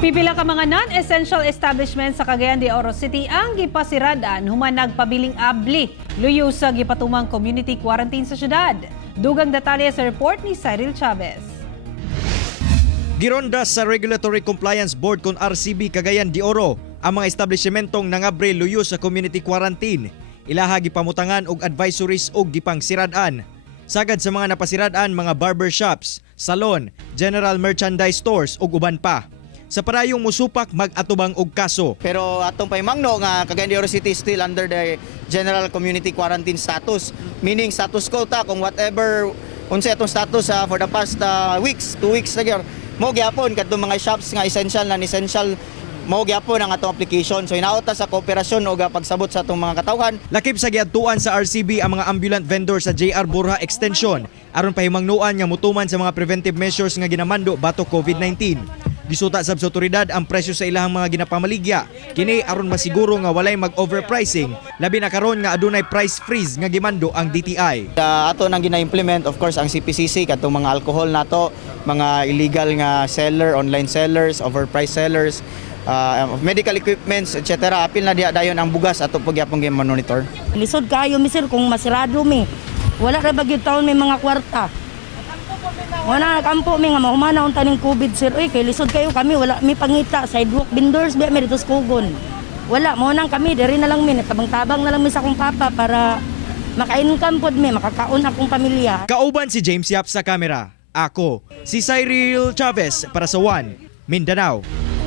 Pipila ka mga non-essential establishment sa Cagayan de Oro City ang gipasiradan human nagpabiling abli luyo sa gipatumang community quarantine sa syudad. Dugang detalye sa report ni Cyril Chavez. Gironda sa Regulatory Compliance Board kon RCB Cagayan de Oro ang mga establishmentong nangabre luyo sa community quarantine. Ilaha gipamutangan og advisories og gipang siradan. Sagad sa mga napasiradan mga barbershops, salon, general merchandise stores ug uban pa. Sa parayong musupak mag-atubang og kaso. Pero atong paimangno nga Cagayan de Oro City still under the general community quarantine status. Meaning status quo ta kung whatever unsa atong status for the past weeks, 2 weeks na gyud. Mo gyapon kadtong mga shops nga essential non-essential mo gyapon ang atong application. So hinaot ta sa kooperasyon o pagsabot sa atong mga katawhan. Lakip sa giadtuan sa RCB ang mga ambulant vendor sa JR Borja Extension aron pahimangnuan nga mutuman sa mga preventive measures nga ginamando batok COVID-19. Gisuta sa otoridad ang presyo sa ilahang mga ginapamaligya. Kini aron masiguro nga walay mag-overpricing, labi na karon nga adunay price freeze nga gimando ang DTI. Ato nang gina-implement of course ang CPCC katong mga alcohol nato, mga illegal nga seller, online sellers, overpriced sellers, medical equipments, etc. Apil na diya dayon ang bugas ato pagyapon gi-monitor. Lisod kayo mi sir kung masirado mi. Wala ra ba gyud taon may mga kwarta. Wala kampo mi nga mahumana unta ning COVID sir. Oy kay lisod kayo kami wala mi pangita sidewalk vendors biya mi dito sa Kugon. Wala mo nang kami diri na lang mi tabang-tabang na lang mi sa akong papa para maka-income pod mi makakaon akong pamilya. Kauban si James Yap sa kamera. Ako si Cyril Chavez para sa One Mindanao.